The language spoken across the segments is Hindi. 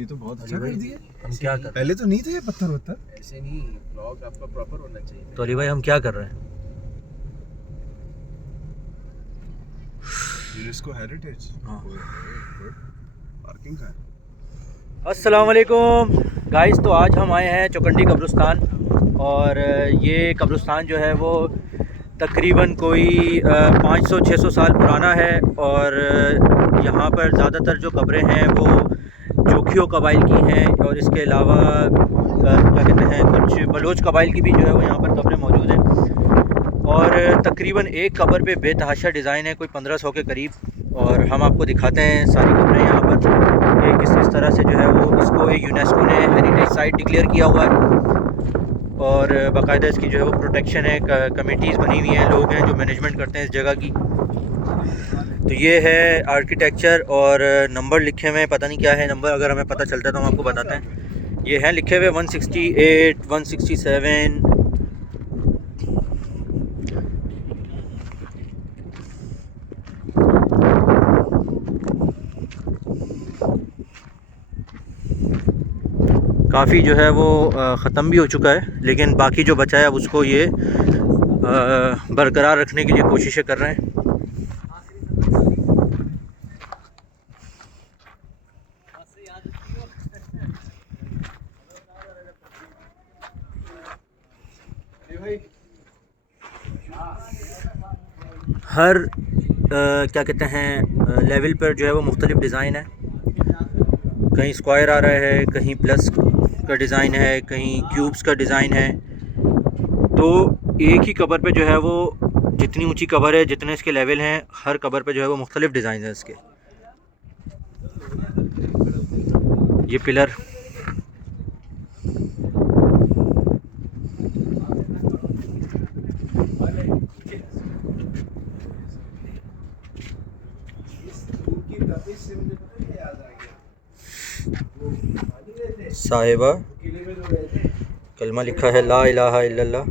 ये तो बहुत अच्छा कर दिया। हम क्या कर पहले तो नहीं थे ये पत्थर वत्थर। ऐसे नहीं, ब्लॉग आपका प्रॉपर होना चाहिए। तो अली भाई हम क्या कर रहे हैं? UNESCO heritage. हाँ। पार्किंग का है। अस्सलाम वालेकुम गाइस, तो आज हम आए हैं चौकंडी कब्रिस्तान। और ये कब्रिस्तान जो है वो तकरीबन कोई 500-600 साल पुराना है। और यहाँ पर ज़्यादातर जो कब्रें हैं वो जोखियों कबाइल की हैं, और इसके अलावा क्या कहते हैं, कुछ बलोच कबाइल की भी जो है वो यहाँ पर कब्रें मौजूद हैं। और तकरीबन एक कब्र पे बेतहाशा डिज़ाइन है, कोई 1500 के करीब। और हम आपको दिखाते हैं सारी कब्रें यहाँ पर कि किस तरह से जो है वो इसको यूनेस्को ने हेरिटेज साइट डिक्लेयर किया हुआ है। और बाकायदा इसकी जो है वो प्रोटेक्शन है, कमेटीज़ बनी हुई हैं, लोग हैं जो मैनेजमेंट करते हैं इस जगह की। तो ये है आर्किटेक्चर, और नंबर लिखे हुए हैं, पता नहीं क्या है नंबर, अगर हमें पता चलता है तो हम आपको बताते हैं। ये हैं लिखे हुए 168, 167। काफ़ी जो है वो ख़त्म भी हो चुका है, लेकिन बाकी जो बचा है अब उसको ये बरकरार रखने के लिए कोशिशें कर रहे हैं। हर क्या कहते हैं लेवल पर जो है वो मुख्तलिफ डिज़ाइन है। कहीं स्क्वायर आ रहा है, कहीं प्लस का डिज़ाइन है, कहीं क्यूब्स का डिज़ाइन है। तो एक ही कबर पे जो है वो जितनी ऊंची कबर है, जितने इसके लेवल हैं, हर कबर पे जो है वो मुख्तलिफ डिज़ाइन है इसके। ये पिलर, साहिबा कलमा लिखा है ला इलाहा इल्लल्लाह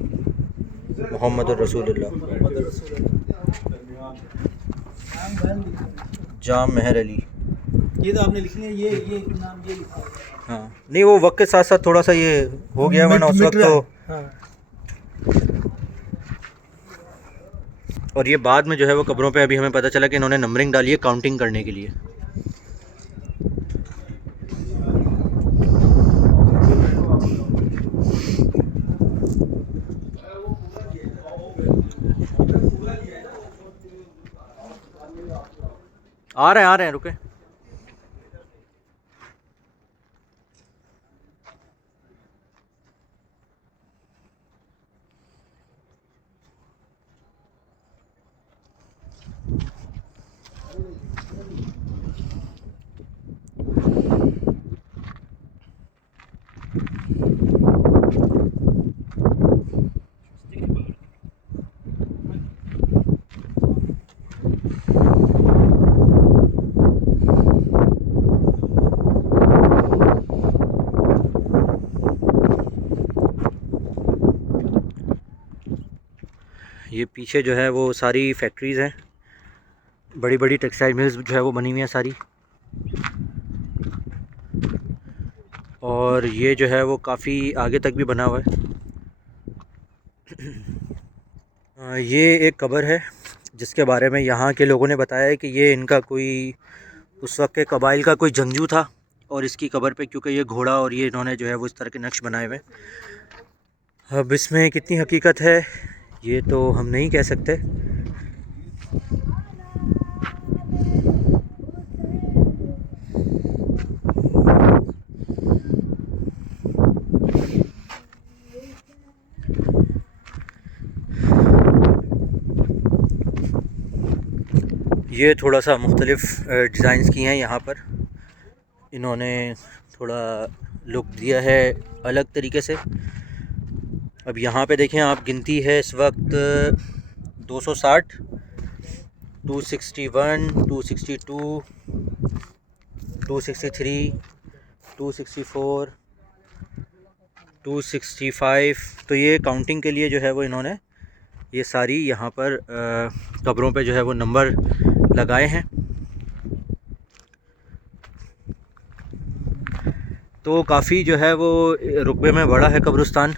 मुहम्मदुर रसूलुल्लाह। जाम मेहर अली, ये तो आपने लिखनी है, ये नाम ये लिखा है। हाँ नहीं, वो वक्त के साथ साथ थोड़ा सा ये हो गया, वरना उस वक्त तो। हाँ। और ये बाद में जो है वो कब्रों पे अभी हमें पता चला कि इन्होंने नंबरिंग डाली है काउंटिंग करने के लिए। आ रहे हैं रुके। ये पीछे जो है वो सारी फैक्ट्रीज़ हैं, बड़ी बड़ी टेक्सटाइल मिल्स जो है वो बनी हुई हैं सारी। और ये जो है वो काफ़ी आगे तक भी बना हुआ है। ये एक कब्र है जिसके बारे में यहाँ के लोगों ने बताया है कि ये इनका कोई उस वक्त के कबाइल का कोई जंगजू था, और इसकी कब्र पे क्योंकि ये घोड़ा और ये इन्होंने जो है वो इस तरह के नक्श बनाए हुए हैं। अब इसमें कितनी हकीकत है ये तो हम नहीं कह सकते। ये थोड़ा सा मुख्तलिफ़ डिज़ाइंस की हैं यहाँ पर, इन्होंने थोड़ा लुक दिया है अलग तरीके से। अब यहाँ पे देखें आप, गिनती है इस वक्त 260, 261, 262, 263, 264, 265। तो ये काउंटिंग के लिए जो है वो इन्होंने ये सारी यहाँ पर कब्रों पे जो है वो नंबर लगाए हैं। तो काफ़ी जो है वो रुकबे में बड़ा है कब्रिस्तान,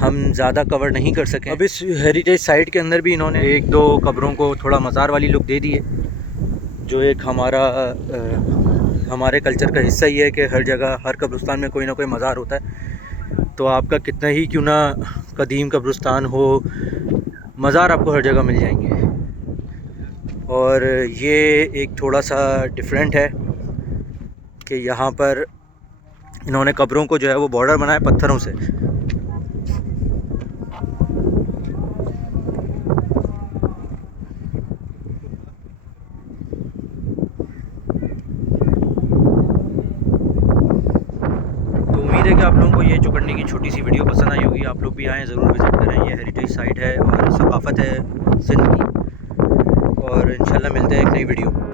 हम ज़्यादा कवर नहीं कर सके। अब इस हेरिटेज साइट के अंदर भी इन्होंने एक दो कब्रों को थोड़ा मज़ार वाली लुक दे दी है, जो एक हमारे कल्चर का हिस्सा ही है कि हर जगह हर कब्रिस्तान में कोई ना कोई मज़ार होता है। तो आपका कितना ही क्यों ना कदीम कब्रिस्तान हो, मज़ार आपको हर जगह मिल जाएंगे। और ये एक थोड़ा सा डिफरेंट है कि यहाँ पर इन्होंने कब्रों को जो है वो बॉर्डर बनाया पत्थरों से। उम्मीद है कि आप लोगों को ये चौकंडी की छोटी सी वीडियो पसंद आई होगी। आप लोग भी आएँ, ज़रूर विज़िट करें। ये हेरिटेज साइट है और सकाफ़त है सिंध की। और इंशाल्लाह मिलते हैं एक नई वीडियो।